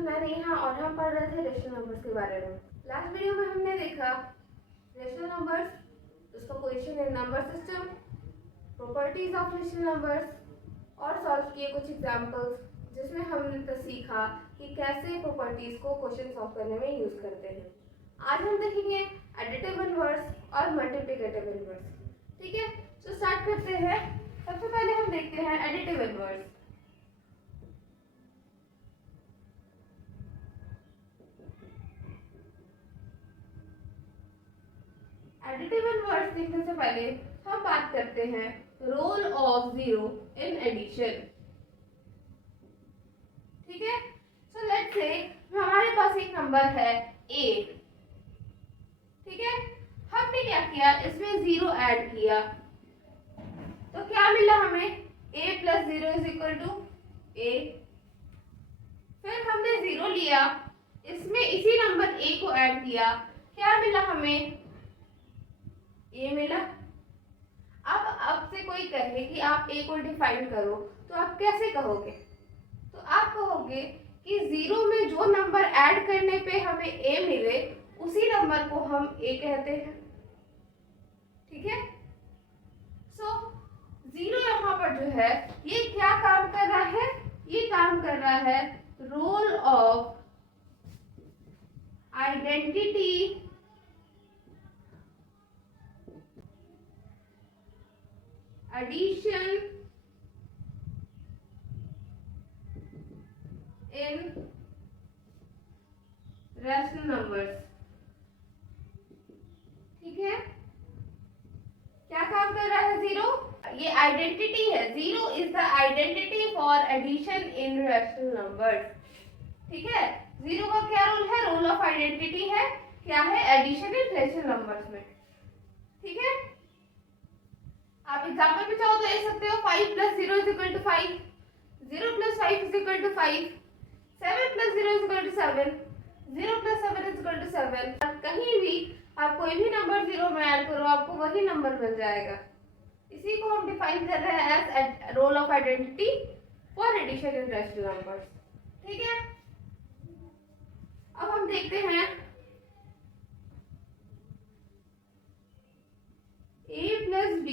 मैंने यहाँ और हम पढ़ रहे थे रेशनल नंबर्स के बारे में। लास्ट वीडियो में हमने देखा रेशनल नंबर्स, उसका position in number system, properties of rational numbers और सॉल्व किए कुछ एग्जांपल्स जिसमें हमने तो सीखा कि कैसे प्रॉपर्टीज को क्वेश्चन सॉल्व करने में यूज करते हैं। आज हम देखेंगे एडिटिव इनवर्स और मल्टीप्लिकेटिव इनवर्स। ठीक है, तो स्टार्ट करते हैं। सबसे पहले हम देखते हैं एडिटिव इनवर्स। एडिटिव इनवर्स देखने से पहले हम बात करते हैं role of zero in addition. ठीक है, सो लेट्स से हमारे पास एक नंबर है a। ठीक है, हमने क्या किया, इसमें जीरो ऐड किया तो क्या मिला हमें, a plus zero is equal to a। फिर हमने जीरो लिया, इसमें इसी नंबर a को ऐड किया, क्या मिला हमें, a मिला। अब से कोई कहे कि आप a को डिफाइन करो तो आप कैसे कहोगे, तो आप कहोगे कि जीरो में जो नंबर ऐड करने पे हमें a मिले उसी नंबर को हम a कहते हैं। ठीक है, सो जीरो यहाँ पर जो है ये क्या काम कर रहा है, ये काम कर रहा है role of identity addition in rational numbers। ठीक है, क्या काम कर रहा है जीरो, ये आइडेंटिटी है, zero is the identity for addition in rational numbers. ठीक है, जीरो का क्या रोल है, रोल ऑफ आइडेंटिटी है, क्या है, एडिशन इन रैशनल नंबर्स में। ठीक है, आप एग्जाम्पल में चाहो तो ले सकते हो, 5 plus 0 is equal to 5, 0 plus 5 is equal to 5, 7 plus 0 is equal to 7, 0 plus 7 is equal to 7। कहीं भी आप कोई भी नंबर जीरो में ऐड करो आपको वही नंबर मिल जाएगा। इसी को हम डिफाइन कर रहे हैं as role of identity for addition in rational numbers. ठीक है, अब हम देखते हैं a plus b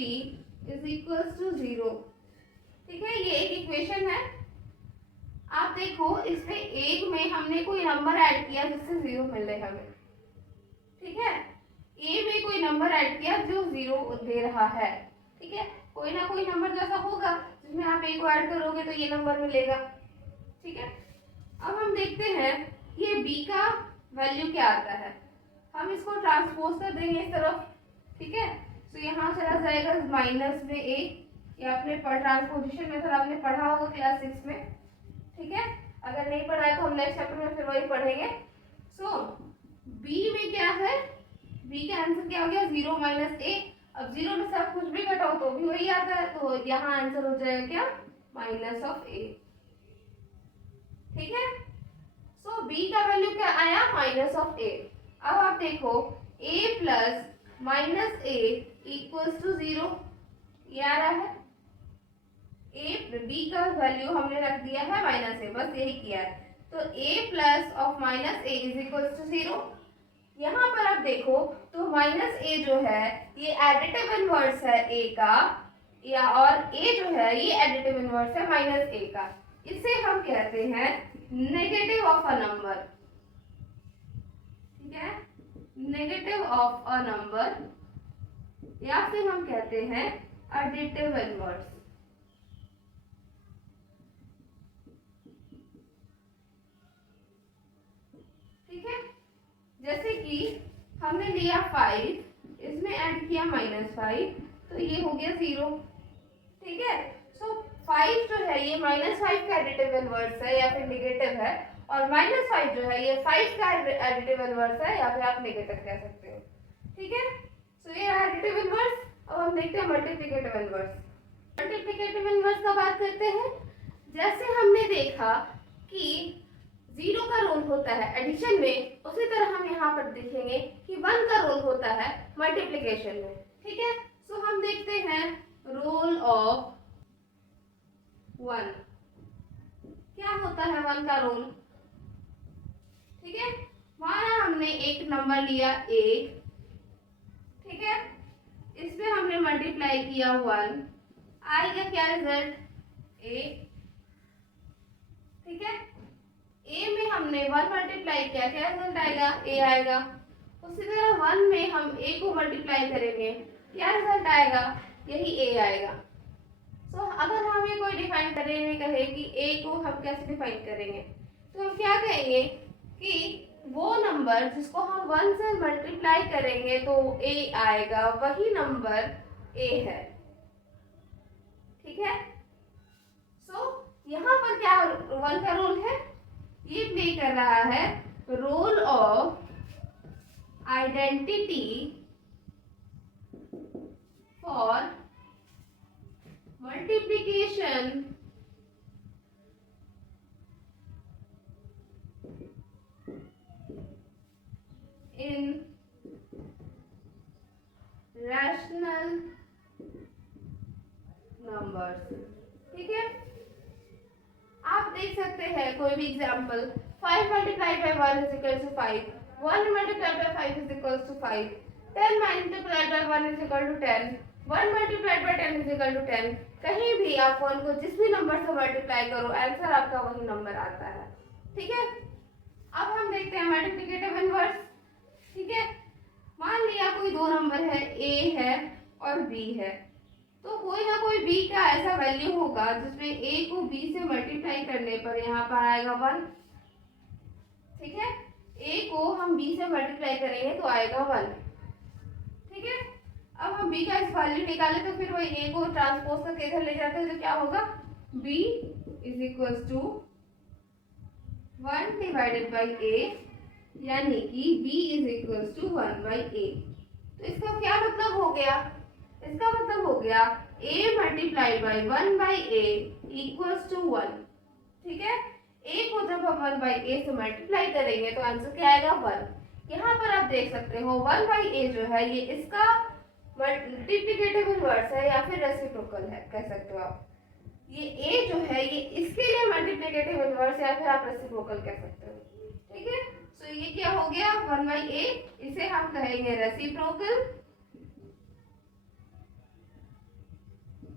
is equal to 0। ठीक है, ये एक इक्वेशन है। आप देखो इसमें एक में हमने कोई नंबर ऐड किया जिससे जीरो मिले हमें। ठीक है, a में कोई नंबर ऐड किया जो जीरो दे रहा है। ठीक है, कोई ना कोई नंबर जैसा होगा जिसमें आप a को ऐड करोगे तो ये नंबर मिलेगा। ठीक है, अब हम देखते हैं ये b का वैल्यू क्या आता है, हम इसको ट्रांसपोज कर देंगे इस तरफ। ठीक है, तो यहाँ चला जाएगा माइनस में a, ये आपने ट्रांसपोजिशन मेथड आपने पढ़ा होगा क्लास 6 में। ठीक है, अगर नहीं पढ़ा है तो हम नेक्स्ट चैप्टर में फिर वही पढ़ेंगे। सो b में क्या है, b का आंसर क्या हो गया, 0 माइनस a। अब 0 में से आप कुछ भी घटाओ तो भी वही आता है, तो यहाँ आंसर हो जाएगा क्या, माइनस ऑफ a। ठीक है, सो b का वैल्यू क्या आया, माइनस ऑफ a। अब आप देखो a plus minus a equals to 0, ये आ रहा है। b का वैल्यू हमने रख दिया है माइनस a, बस यही किया है। तो a plus of minus a is equals to 0। यहाँ पर आप देखो तो माइनस a जो है ये एडिटिव इनवर्स है a का, या और a जो है ये एडिटिव इनवर्स है माइनस a का। इसे हम कहते हैं नेगेटिव ऑफ अ नंबर। ठीक है, नेगेटिव ऑफ अ नंबर, या फिर हम कहते हैं एडिटिव इनवर्स। ठीक है, जैसे कि हमने लिया 5, इसमें ऐड किया -5, तो ये हो गया 0। ठीक है, सो 5 जो है ये -5 का एडिटिव इनवर्स है या फिर नेगेटिव है, और -5 जो है ये 5 का एडिटिव इनवर्स है या फिर आप नेगेटिव कह सकते हो। ठीक है, सो ये एडिटिव इनवर्स। अब हम देखते हैं मल्टीप्लिकेटिव इनवर्स। मल्टीप्लिकेटिव इनवर्स का बात करते हैं। जैसे हमने देखा कि जीरो का रोल होता है एडिशन में, उसी तरह हम यहाँ पर देखेंगे कि 1 का रोल होता है मल्टीप्लिकेशन में। ठीक है, सो हम देखते हैं रोल ऑफ 1। क्या होता है 1 का रोल, ठीक है, माना हमने एक नंबर लिया a, ठीक है, इस पे हमने मल्टीप्लाई किया 1, आएगा क्या रिजल्ट a, ठीक है। a में हमने 1 मल्टीप्लाई किया, क्या रिजल्ट आएगा a आएगा। उसी तरह 1 में हम a को मल्टीप्लाई करेंगे, क्या रिजल्ट आएगा, यही a आएगा। तो अगर हमें कोई डिफाइन करेंगे, कहे कि a को हम कैसे डिफाइन करेंगे, तो हम क्या कहेंगे कि वो नंबर जिसको हम 1 से मल्टीप्लाई करेंगे तो a आएगा, वही नंबर a है, ठीक है। सो यहाँ पर क्या 1 का रूल है, ये प्ले कर रहा है role of identity for multiplication in rational numbers, ठीक है। आप देख सकते हैं कोई भी example, 5 multiply by 1 is equal to 5, 1 multiply by 5 is equal to 5, 10 multiply by 1 is equal to 10, 1 multiply by 10 is equal to 10। कहीं भी आप 1 को जिस भी नंबर से मल्टीप्लाई करो, आंसर आपका वही नंबर आता है, ठीक है। अब हम देखते हैं मल्टीप्लिकेटिव इनवर्स, ठीक है। मान लिया कोई दो नंबर है, a है और b है, तो कोई ना कोई b का ऐसा वैल्यू होगा जिसमें a को b से मल्टीप्लाई करने पर यहाँ पर आएगा 1, ठीक है। a को हम b से मल्टीप्लाई करेंगे तो आएगा 1, ठीक है। अब हम b का इस वैल्यू निकाले तो फिर वही a को ट्रांसपोज करके इधर ले जाते हैं तो क्या होगा, b is equal to 1 divided by a, यानी कि b is equal to 1 by a। तो इसका क्या मतलब हो गया, इसका मतलब हो गया a multiply by 1 by a equals to 1, ठीक है। a को जब हम 1 बाई a से मल्टीप्लाई करेंगे तो आंसर क्या आएगा 1। यहाँ पर आप देख सकते हो 1 बाई a जो है ये इसका मल्टीप्लिकेटिव इनवर्स है या फिर रेसिप्रोकल है, कह सकते हो आप। ये a जो है ये इसके लिए मल्टीप्लिकेटिव इनवर्स या फिर आप रेसिप्रोकल कह सकते हो, ठीक है। तो ये क्या हो गया 1 बाई a, इसे हम कहेंगे रेसिप्रोकल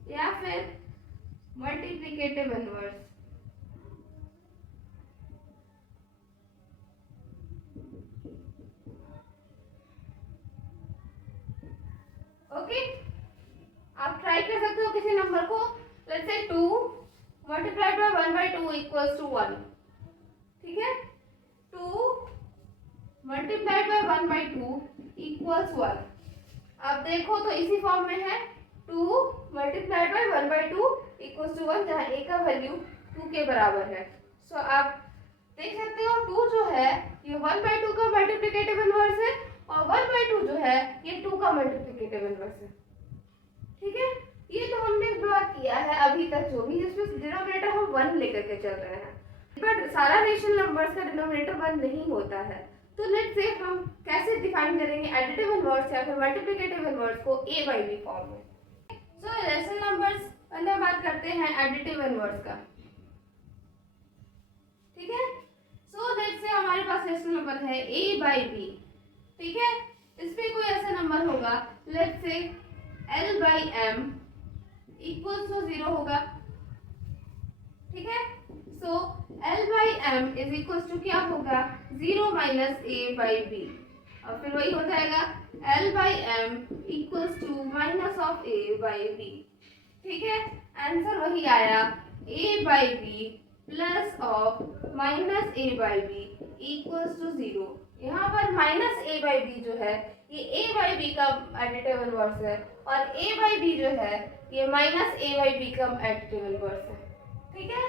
या फिर मल्टीप्लिकेटिव इनवर्स। ओके, आप ट्राई कर सकते हो किसी नंबर को, let's say 2 multiplied by 1 by 2 equals to 1, ठीक है। 2 मल्टीप्लाइड बाय 1 बाय 2 इक्वल्स 1। अब देखो तो इसी फॉर्म में है 2 multiplied by 1 by 2 equals to 1, जहाँ a का वैल्यू 2 के बराबर है। सो आप देख सकते हो 2 जो है ये 1 बाय 2 का मल्टीप्लिकेटिव इनवर्स है और 1 बाय 2 जो है ये 2 का मल्टीप्लिकेटिव इनवर्स है, ठीक है। ये तो हमने बात किया है अभी तक जो भी, जिसमें डिनोमिनेटर हम 1 लेकर के चल रहे हैं, बट सारा रेशनल नंबर्स का डिनोमिनेटर 1 नहीं होता है। तो लेट्स से हम कैसे डिफाइन करेंगे एडिटिव इनवर्स या फिर मल्टीप्लिकेटिव इनवर्स को a बाई b फॉर्म में। सो रेशनल नंबर्स पहले हम बात करते हैं एडिटिव इनवर्स का, ठीक है। सो लेट्स से हमारे पास रेशनल नंबर है a बाई b, ठीक है। इस पे कोई ऐसा नंबर होगा, let's say l by m equals to 0 होगा, ठीक है। So l by m is equals to क्या होगा 0 माइनस a बाई b, और फिर वही हो जाएगा l by m equals to minus of a by b, ठीक है। आंसर वही आया a by b plus of minus a by b equals to 0। यहाँ पर माइनस a बाई b जो है ये a बाई b का एडिटिव इनवर्स है और a बाई b जो है ये माइनस a बाई b का एडिटिव इनवर्स है, ठीक है।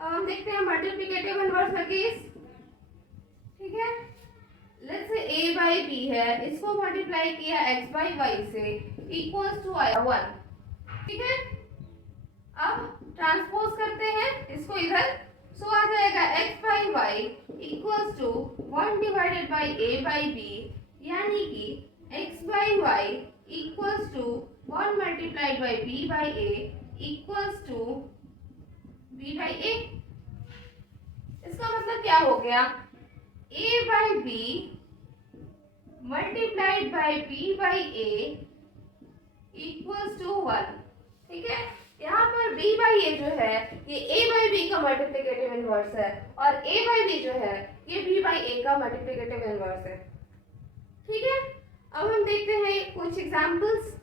अब हम देखते हैं मल्टीप्लिकेटिव इनवर्स का केस, ठीक है। Let's say a by b है, इसको मल्टीप्लाई किया x बाई y से इक्वल्स टू आया 1, ठीक है। अब ट्रांसपोज करते हैं इसको इधर, सो आ जाएगा x by y equals to 1 divided by a by b, यानी कि x by y equals to 1 multiplied by b by a equals to b by a। इसका मतलब क्या हो गया, a by B multiplied by b by a equals to 1। ठीक है, यहाँ पर b बाई a जो है ये a बाई b का मल्टीप्लिकेटिव इनवर्स है और a बाई b जो है ये b बाई a का मल्टीप्लिकेटिव इनवर्स है। ठीक है, अब हम देखते हैं कुछ एग्जांपल्स।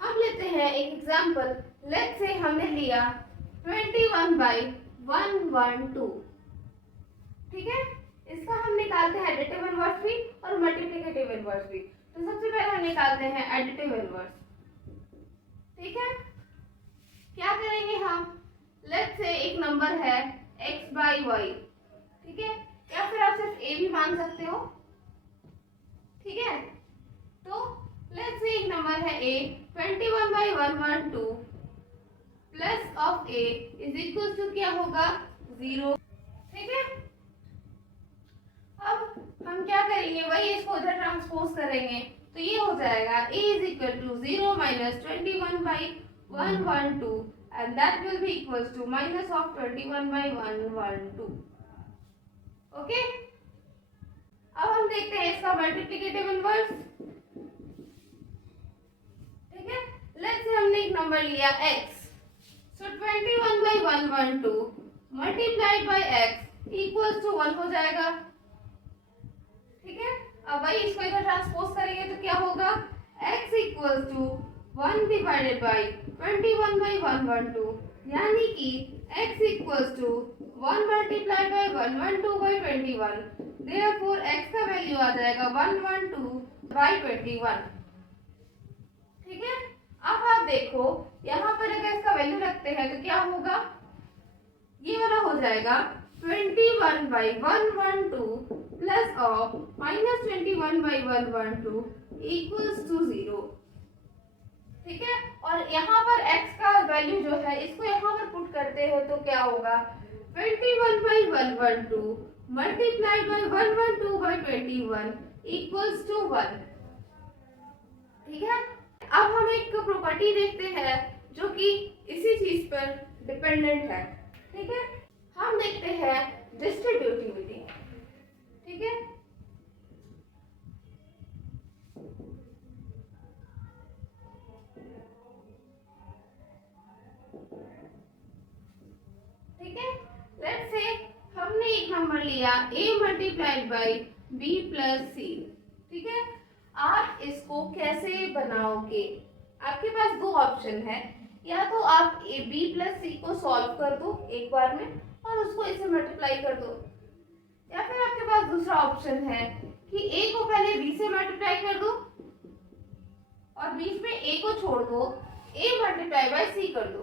हम लेते हैं एक एग्जांपल। लेट्स से हमने लिया 21 बाई 112। ठीक है, इसका हम निकालते हैं एडिटिव इनवर्स भी और मल्टीप्लिकेटिव इनवर्स भी। तो सबसे पहले हम निकालते हैं एडिटिव इनवर्स। ठीक है, क्या करेंगे हम? लेट्स से एक नंबर है x बाई वाई। ठीक है, या फिर आप सिर्फ a भी मान सकते हो। ठीक है, तो लेट्स से एक नंबर है a 21 by 112 plus of a is equal to क्या होगा? 0। ठीक है, अब हम क्या करेंगे? वही इसको उधर ट्रांसपोज करेंगे तो ये हो जाएगा a is equal to 0 minus 21 by 112 and that will be equals to minus of 21 by 112। Okay, अब हम देखते हैं इसका मल्टीप्लिकेटिव इनवर्स। ठीक है, लेट्स से हमने एक नंबर लिया x, so 21 by 112 multiplied by x equals to 1 हो जाएगा। ठीक है, अब वही इसको इधर ट्रांसपोज करेंगे तो क्या होगा? x equals to 1 divided by 21 by 112 यानी कि x equals to 1 multiplied by 112 by 21। Therefore x का वैल्यू आ जाएगा 112 बाई 21। ठीक है, अब आप देखो यहाँ पर अगर इसका वैल्यू रखते हैं तो क्या होगा? ये वाला हो जाएगा 21 by 112 plus of minus 21 by 112 equals to 0। ठीक है, और यहाँ पर x का वैल्यू जो है इसको यहाँ पर पुट करते हैं तो क्या होगा? 21 by 112 multiplied by 112 by 21 equals to 1। ठीक है, अब हम एक प्रॉपर्टी देखते हैं जो कि इसी चीज पर डिपेंडेंट है। ठीक है, हम देखते हैं डिस्ट्रीब्यूटिविटी। ठीक है, ठीक है, लेट्स से हमने एक नंबर लिया a multiplied by b plus c। ठीक है, आप इसको कैसे बनाओगे? आपके पास दो ऑप्शन है, या तो आप a b प्लस c को सॉल्व कर दो एक बार में और उसको इससे मल्टीप्लाई कर दो, या फिर आपके पास दूसरा ऑप्शन है कि a को पहले b से मल्टीप्लाई कर दो और बीच में a को छोड़ दो, a मल्टीप्लाई बाई c कर दो।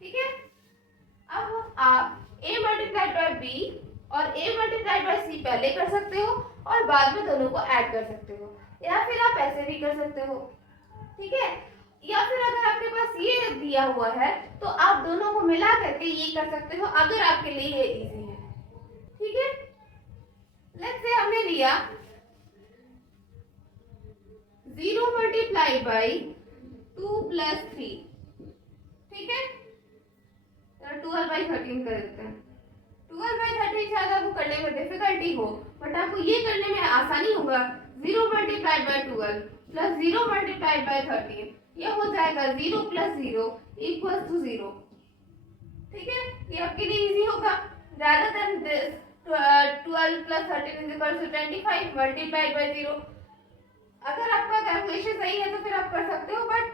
ठीक है, अब आप a मल्टीप्लाइड बाई b और a मल्टीप्लाइड बाई c पहले कर सकते हो और बाद में दोनों को ऐड कर सकते हो, या फिर आप ऐसे भी कर सकते हो। ठीक है, या फिर अगर आपके पास ये दिया हुआ है तो आप दोनों को मिला करके ये कर सकते हो अगर आपके लिए ये इजी है। ठीक है, लेट्स से हमने लिया 0 मल्टीप्लाइड बाई 2 प्लस 3। ठीक है, 12 बाई 13 कर देते हैं। 12 बाई 13 शायद आपको करने में डिफिकल्टी हो, बट आपको ये करने में आसानी होगा। 0 multiplied by 12 plus 0 multiplied by 13, ये हो जाएगा 0 प्लस 0 इक्वल्स टू 0। ठीक है, ये आपके लिए इजी होगा। rather than this 12 plus 13 is equal to 25 multiplied by 0। अगर आपका कैलकुलेशन सही है तो फिर आप कर सकते हो, बट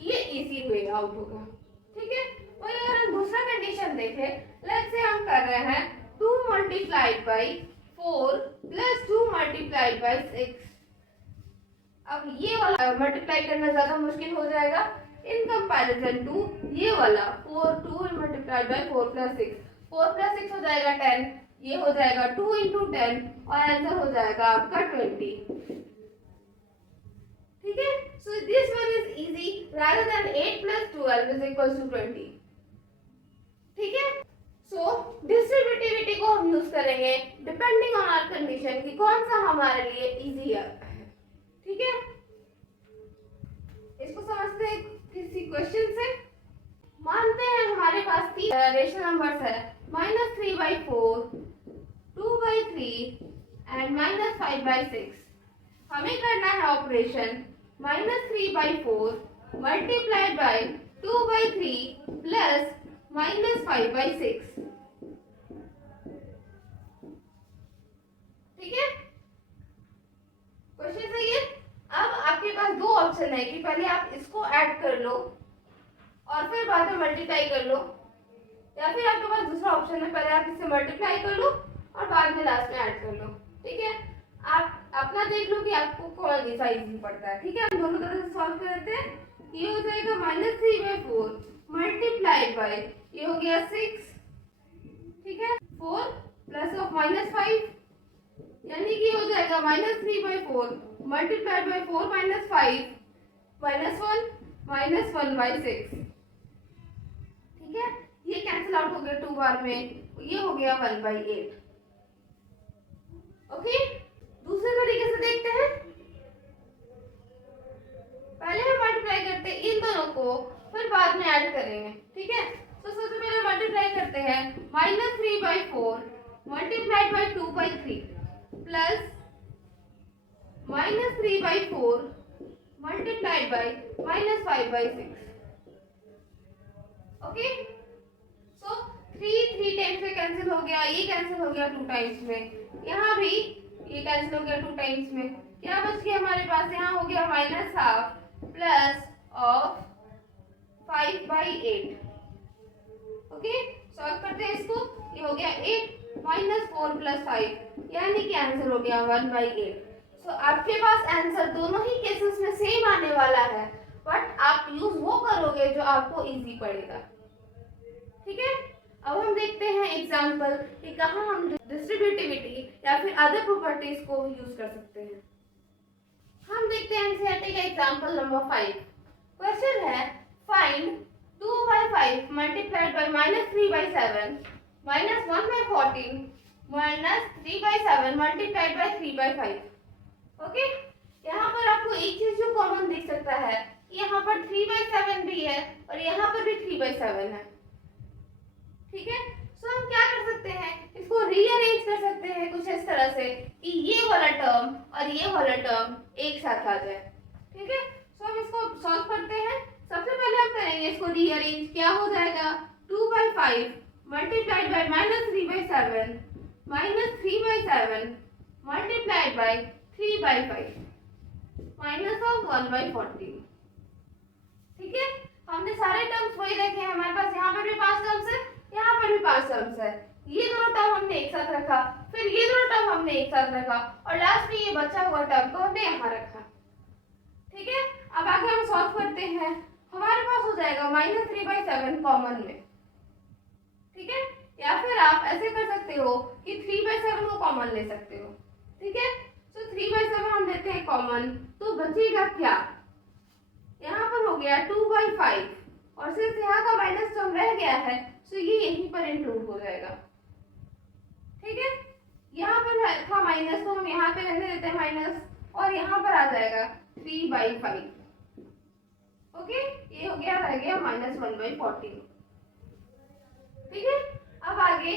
ये इजी वे आउट होगा। ठीक है, वही अगर हम दूसरा कंडीशन देखें, लेट्स से हम कर रहे हैं 2 multiplied by 4 plus 2 multiplied by 6। अब ये वाला मल्टीप्लाई करना ज्यादा मुश्किल हो जाएगा इन कंपैरिजन टू ये वाला 2 मल्टीप्लाइड बाई 4 प्लस 6। 4 प्लस 6 हो जाएगा 10, ये हो जाएगा 2 इंटू 10 और आंसर हो जाएगा आपका 20। ठीक है, so this one is easy rather than 8 plus 12 is equals to 20। ठीक है, सो डिस्ट्रीब्यूटिविटी को हम यूज करेंगे डिपेंडिंग ऑन आवर कंडीशन कि कौन सा हमारे लिए इजी है। ठीक है, इसको समझते हैं किसी क्वेश्चन से। मानते हैं हमारे पास 3 रेशनल नंबर्स है -3/4 2/3 एंड -5/6। हमें करना है ऑपरेशन -3/4 मल्टीप्लाइड बाय 2/3 प्लस -5/6। ठीक है, क्वेश्चन सही है। अब आपके पास दो ऑप्शन है कि पहले आप इसको ऐड कर लो और फिर बाद में मल्टीप्लाई कर लो, या फिर आपके पास दूसरा ऑप्शन है पहले आप इससे मल्टीप्लाई कर लो और बाद में लास्ट में ऐड कर लो। ठीक है, आप अपना देख लो कि आपको कौन सा इजी पड़ता है। ठीक है, हम दोनों तरह से सॉल्व करते हैं। ये हो जाएगा -3/4 मल्टीप्लाइड बाय, ये हो गया 6, ठीक है, 4 प्लस ऑफ -5, यानी कि हो जाएगा -3/4 मल्टीप्लाइड बाय 4 - 5 -1 -1/6। ठीक है, ये कैंसिल आउट हो गया 2 बार में, ये हो गया 1/8। ओके, दूसरे तरीके से देखते हैं। पहले हम मल्टीप्लाई करते हैं इन दोनों को, फिर बाद में ऐड करेंगे। ठीक है, तो सबसे पहले मल्टीप्लाई करते हैं -3/4 multiplied by 2/3 plus -3/4 multiplied by -5/6। Okay, so 3 times में कैंसिल हो गया, ये कैंसिल हो गया 2 टाइम्स में, यहाँ भी ये कैंसिल हो गया 2 टाइम्स में। क्या बच गया हमारे पास, यहाँ हो गया -12 प्लस ऑफ 5/8। ओके, सॉल्व करते हैं इसको। ये हो गया 8 -4 + 5, यानी कि आंसर हो गया 1/8। सो आपके पास आंसर दोनों ही केसेस में सेम आने वाला है, बट आप यूज वो करोगे जो आपको इजी पड़ेगा। ठीक है, अब हम देखते हैं एग्जांपल कि कहाँ हम डिस्ट्रीब्यूटिविटी या फिर अदर प्रॉपर्टीज को यूज कर सकते हैं। हम देखते हैं एनसीईआरटी का एग्जांपल नंबर 5। क्वेश्चन है find 2/5 multiplied by -3/7 -1/14 -3/7 multiplied by 3/5। Okay, यहाँ पर आपको एक चीज जो कॉमन दिख सकता है, यहाँ पर 3/7 भी है और यहाँ पर भी 3/7 है। ठीक है, सो हम क्या कर सकते हैं, इसको रीअरेंज कर सकते हैं कुछ इस तरह से कि ये वाला टर्म और ये वाला टर्म एक साथ आ जाए। ठीक है, सो हम इसको सॉल्व करते हैं। सबसे पहले हम करेंगे इसको रीअरेंज। क्या हो जाएगा, 2/5 मल्टीप्लाइड बाय -3/7 -3/7 मल्टीप्लाइड बाय 3/5 -1/14। ठीक है, हमने सारे टर्म्स वही रखे हैं। हमारे पास यहाँ पर भी 5 टर्म्स है, यहाँ पर भी 5 टर्म्स है। ये दोनों टर्म हमने एक साथ रखा, फिर ये दोनों टर्म हमने एक साथ रखा और लास्ट में ये बचा हुआ टर्म को हमने यहाँ रखा। ठीक है, अब आगे हम सॉल्व करते हैं। हमारे पास हो जाएगा -3/7 कॉमन में। ठीक है, या फिर आप ऐसे कर सकते हो कि 3/7 को कॉमन ले सकते हो। ठीक है, तो 3/7 हम लेते हैं कॉमन, तो बचेगा क्या, यहाँ पर हो गया 2/5 और सिर्फ यहाँ का माइनस टर्म रह गया है, तो ये यहीं पर इंक्लूड हो जाएगा। ठीक है, यहाँ पर था माइनस, तो हम यहाँ पे रहने देते हैं माइनस और यहाँ पर आ जाएगा 3/5। ओके, ये हो गया, रह गया -1/14। ठीक है, अब आगे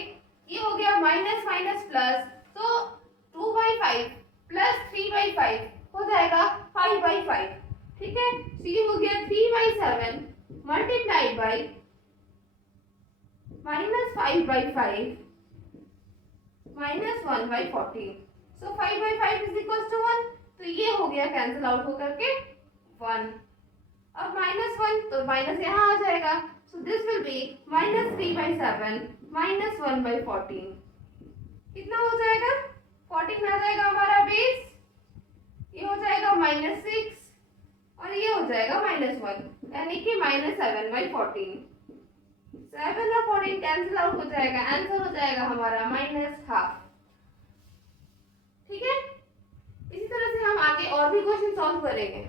ये हो गया माइनस माइनस प्लस, तो 2/5 प्लस 3/5 हो जाएगा 5/5। ठीक है, तो ये हो गया 3/7 multiplied by -5/5 -1/14। So 5/5 is equal to 1, तो ये हो गया कैंसिल आउट होकर के 1। अब -1 तो माइनस यहाँ आ जाएगा, सो दिस विल बी -3/7 -1/14। कितना हो जाएगा, 14 आ जाएगा हमारा बेस, ये हो जाएगा -6 और ये हो जाएगा -1, यानी कि -7/14। 7 और 14 कैंसिल आउट हो जाएगा, आंसर हो जाएगा हमारा -12। ठीक है, इसी तरह से हम आगे और भी क्वेश्चन सॉल्व करेंगे।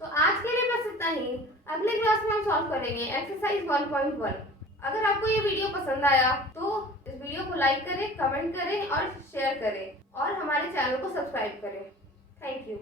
तो आज के लिए बस इतना ही। अगले क्लास में हम सॉल्व करेंगे एक्सरसाइज 1.1। अगर आपको ये वीडियो पसंद आया तो इस वीडियो को लाइक करें, कमेंट करें और शेयर करें और हमारे चैनल को सब्सक्राइब करें। Thank you.